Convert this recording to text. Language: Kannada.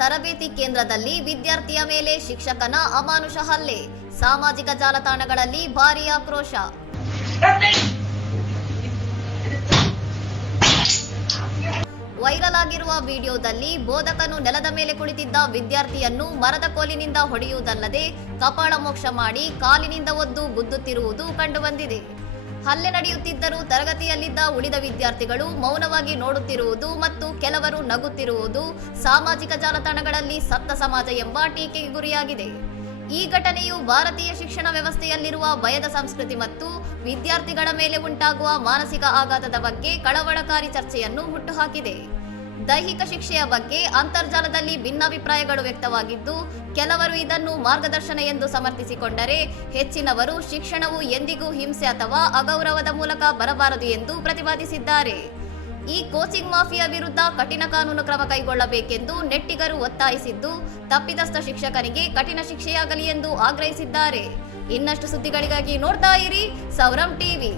ತರಬೇತಿ ಕೇಂದ್ರದಲ್ಲಿ ವಿದ್ಯಾರ್ಥಿಯ ಮೇಲೆ ಶಿಕ್ಷಕನ ಅಮಾನುಷ ಹಲ್ಲೆ. ಸಾಮಾಜಿಕ ಜಾಲತಾಣಗಳಲ್ಲಿ ಭಾರೀ ಆಕ್ರೋಶ. ವೈರಲ್ ಆಗಿರುವ ವಿಡಿಯೋದಲ್ಲಿ ಬೋಧಕನು ನೆಲದ ಮೇಲೆ ಕುಳಿತಿದ್ದ ವಿದ್ಯಾರ್ಥಿಯನ್ನು ಮರದ ಕೋಲಿನಿಂದ ಹೊಡೆಯುವುದಲ್ಲದೆ ಕಪಾಳ ಮೋಕ್ಷ ಮಾಡಿ ಕಾಲಿನಿಂದ ಒದ್ದು ಗುದ್ದುತ್ತಿರುವುದು ಕಂಡುಬಂದಿದೆ. ಹಲ್ಲೆ ನಡೆಯುತ್ತಿದ್ದರೂ ತರಗತಿಯಲ್ಲಿದ್ದ ಉಳಿದ ವಿದ್ಯಾರ್ಥಿಗಳು ಮೌನವಾಗಿ ನೋಡುತ್ತಿರುವುದು ಮತ್ತು ಕೆಲವರು ನಗುತ್ತಿರುವುದು ಸಾಮಾಜಿಕ ಜಾಲತಾಣಗಳಲ್ಲಿ ಸತ್ತ ಸಮಾಜ ಎಂಬ ಟೀಕೆಗೆ ಗುರಿಯಾಗಿದೆ. ಈ ಘಟನೆಯು ಭಾರತೀಯ ಶಿಕ್ಷಣ ವ್ಯವಸ್ಥೆಯಲ್ಲಿರುವ ಭಯದ ಸಂಸ್ಕೃತಿ ಮತ್ತು ವಿದ್ಯಾರ್ಥಿಗಳ ಮೇಲೆ ಉಂಟಾಗುವ ಮಾನಸಿಕ ಆಘಾತದ ಬಗ್ಗೆ ಕಳವಳಕಾರಿ ಚರ್ಚೆಯನ್ನು ಹುಟ್ಟುಹಾಕಿದೆ. ದೈಹಿಕ ಶಿಕ್ಷೆಯ ಬಗ್ಗೆ ಅಂತರ್ಜಾಲದಲ್ಲಿ ಭಿನ್ನಾಭಿಪ್ರಾಯಗಳು ವ್ಯಕ್ತವಾಗಿದ್ದು, ಕೆಲವರು ಇದನ್ನು ಮಾರ್ಗದರ್ಶನ ಎಂದು ಸಮರ್ಥಿಸಿಕೊಂಡರೆ, ಹೆಚ್ಚಿನವರು ಶಿಕ್ಷಣವು ಎಂದಿಗೂ ಹಿಂಸೆ ಅಥವಾ ಅಗೌರವದ ಮೂಲಕ ಬರಬಾರದು ಎಂದು ಪ್ರತಿಪಾದಿಸಿದ್ದಾರೆ. ಈ ಕೋಚಿಂಗ್ ಮಾಫಿಯಾ ವಿರುದ್ಧ ಕಠಿಣ ಕಾನೂನು ಕ್ರಮ ಕೈಗೊಳ್ಳಬೇಕೆಂದು ನೆಟ್ಟಿಗರು ಒತ್ತಾಯಿಸಿದ್ದು, ತಪ್ಪಿತಸ್ಥ ಶಿಕ್ಷಕನಿಗೆ ಕಠಿಣ ಶಿಕ್ಷೆಯಾಗಲಿ ಎಂದು ಆಗ್ರಹಿಸಿದ್ದಾರೆ. ಇನ್ನಷ್ಟು ಸುದ್ದಿಗಳಿಗಾಗಿ ನೋಡ್ತಾ ಇರಿ ಸೌರಂ ಟಿವಿ.